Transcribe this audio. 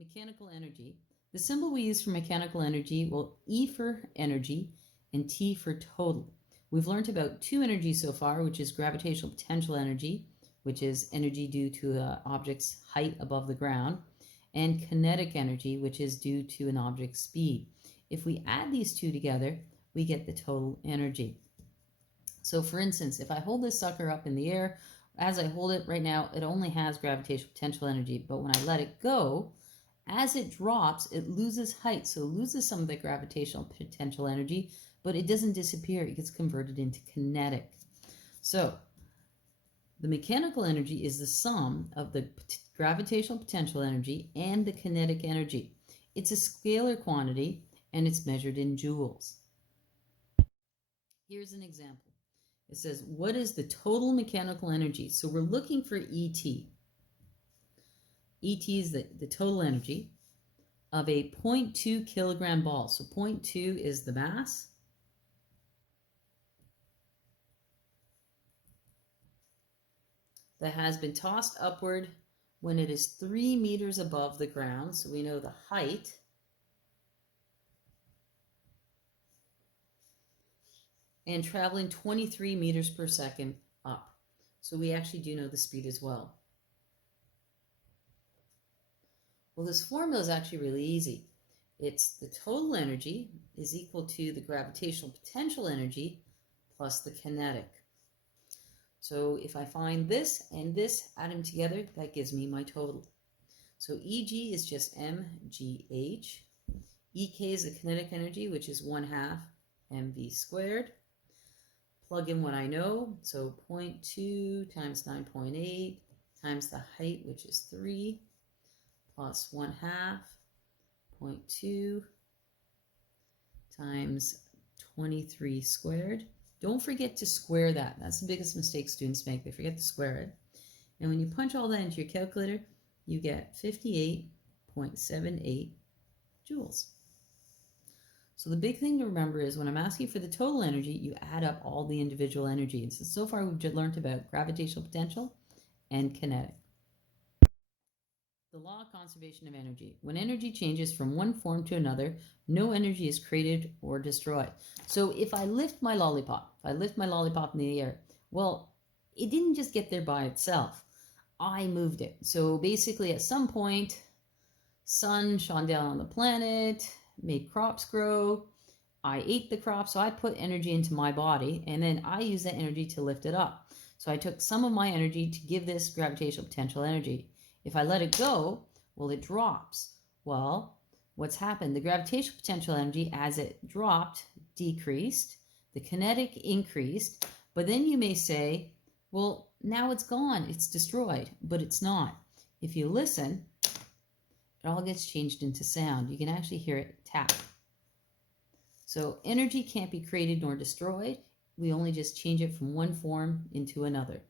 Mechanical energy. The symbol we use for mechanical energy, well, E for energy and T for total. We've learned about two energies so far, which is gravitational potential energy, which is energy due to an object's height above the ground, and kinetic energy, which is due to an object's speed. If we add these two together, we get the total energy. So for instance, if I hold this sucker up in the air, as I hold it right now, it only has gravitational potential energy, but when I let it go, as it drops, it loses height, so it loses some of the gravitational potential energy, but it doesn't disappear. It gets converted into kinetic. So the mechanical energy is the sum of the gravitational potential energy and the kinetic energy. It's a scalar quantity, and it's measured in joules. Here's an example. It says, what is the total mechanical energy? So we're looking for ET. ET is the total energy of a 0.2 kilogram ball. So 0.2 is the mass. That has been tossed upward when it is 3 meters above the ground. So we know the height. And traveling 23 meters per second up. So we actually do know the speed as well. Well, this formula is actually really easy. It's the total energy is equal to the gravitational potential energy plus the kinetic. So if I find this and this, add them together, that gives me my total. So Eg is just mgh. Ek is the kinetic energy, which is 1/2 mv squared. Plug in what I know, so 0.2 times 9.8 times the height, which is 3, plus 1/2, 0.2 times 23 squared. Don't forget to square that. That's the biggest mistake students make. They forget to square it. And when you punch all that into your calculator, you get 58.78 joules. So the big thing to remember is when I'm asking for the total energy, you add up all the individual energies. So far we've just learned about gravitational potential and kinetic. The law of conservation of energy. When energy changes from one form to another, no energy is created or destroyed. So if I lift my lollipop, in the air, well, it didn't just get there by itself. I moved it. So basically at some point, sun shone down on the planet, made crops grow. I ate the crop, so I put energy into my body, and then I use that energy to lift it up. So I took some of my energy to give this gravitational potential energy. If I let it go, well, it drops. Well, what's happened? The gravitational potential energy, as it dropped, decreased. The kinetic increased. But then you may say, well, now it's gone. It's destroyed. But it's not. If you listen, it all gets changed into sound. You can actually hear it tap. So energy can't be created nor destroyed. We only just change it from one form into another.